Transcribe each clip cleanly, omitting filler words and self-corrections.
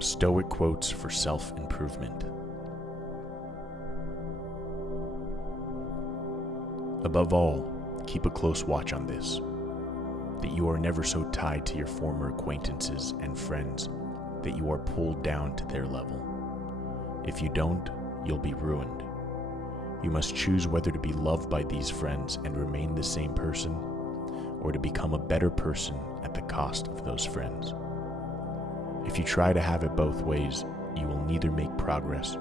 Stoic Quotes for Self Improvement. Above all, keep a close watch on this, that you are never so tied to your former acquaintances and friends that you are pulled down to their level. If you don't, you'll be ruined. You must choose whether to be loved by these friends and remain the same person, or to become a better person at the cost of those friends. If you try to have it both ways, you will neither make progress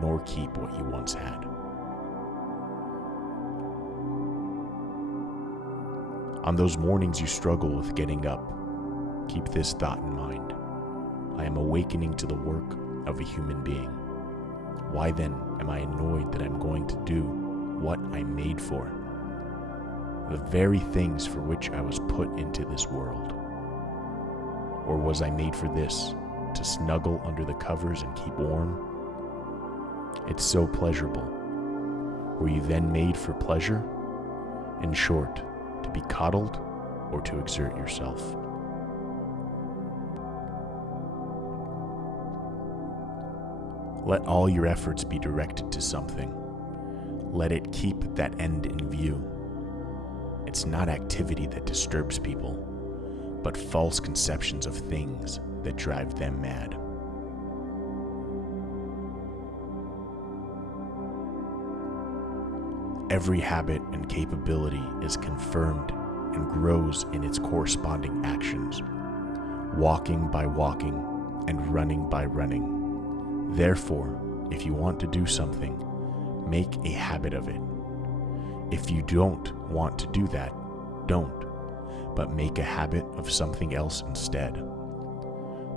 nor keep what you once had. On those mornings you struggle with getting up, keep this thought in mind. I am awakening to the work of a human being. Why then am I annoyed that I'm going to do what I'm made for? The very things for which I was put into this world. Or was I made for this, to snuggle under the covers and keep warm? It's so pleasurable. Were you then made for pleasure? In short, to be coddled or to exert yourself? Let all your efforts be directed to something. Let it keep that end in view. It's not activity that disturbs people, but false conceptions of things that drive them mad. Every habit and capability is confirmed and grows in its corresponding actions, walking by walking and running by running. Therefore, if you want to do something, make a habit of it. If you don't want to do that, don't, but make a habit of something else instead.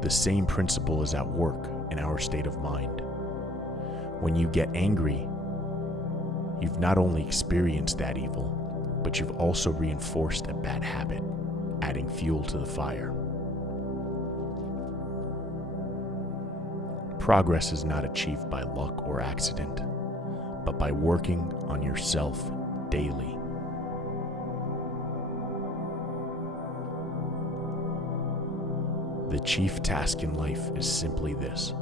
The same principle is at work in our state of mind. When you get angry, you've not only experienced that evil, but you've also reinforced a bad habit, adding fuel to the fire. Progress is not achieved by luck or accident, but by working on yourself daily. The chief task in life is simply this: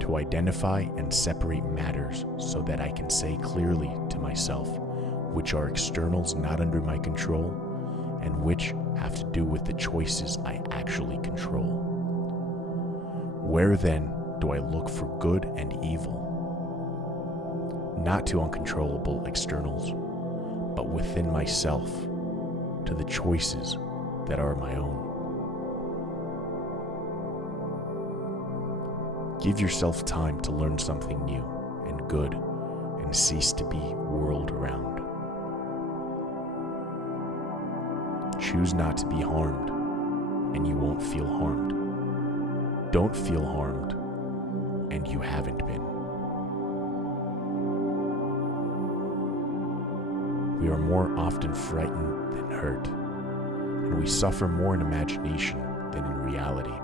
to identify and separate matters so that I can say clearly to myself which are externals not under my control and which have to do with the choices I actually control. Where then do I look for good and evil? Not to uncontrollable externals, but within myself, to the choices that are my own. Give yourself time to learn something new and good, and cease to be whirled around. Choose not to be harmed, and you won't feel harmed. Don't feel harmed, and you haven't been. We are more often frightened than hurt, and we suffer more in imagination than in reality.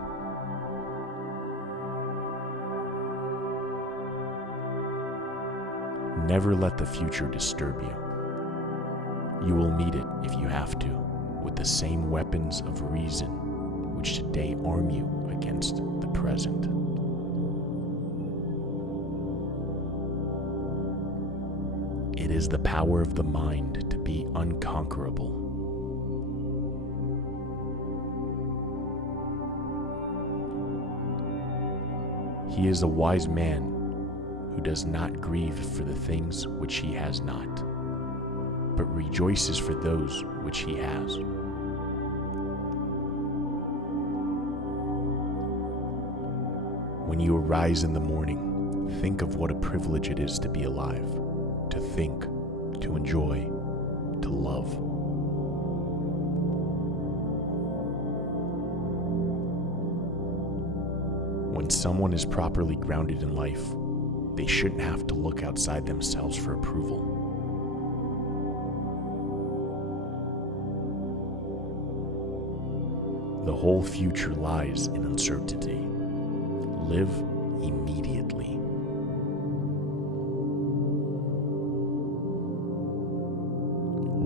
Never let the future disturb you. You will meet it, if you have to, with the same weapons of reason which today arm you against the present. It is the power of the mind to be unconquerable. He is a wise man who does not grieve for the things which he has not, but rejoices for those which he has. When you arise in the morning, think of what a privilege it is to be alive, to think, to enjoy, to love. When someone is properly grounded in life, they shouldn't have to look outside themselves for approval. The whole future lies in uncertainty. Live immediately.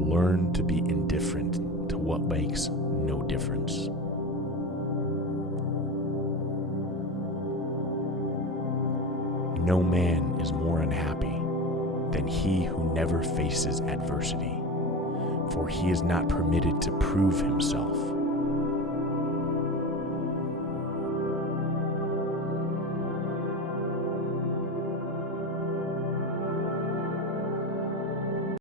Learn to be indifferent to what makes no difference. no man is more unhappy than he who never faces adversity, for he is not permitted to prove himself,